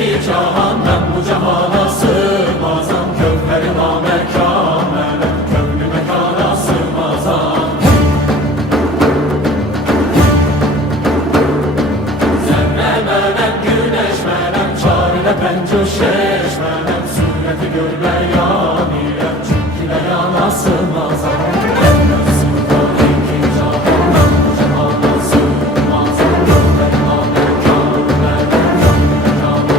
iki cahan ben bu cahana sığmazam. Kövheri namekâmele kövlü mekana sığmazam. Zerre menem güneş menem çarine pencuşeş menem sureti görle yanire çünkü yana sığmazam.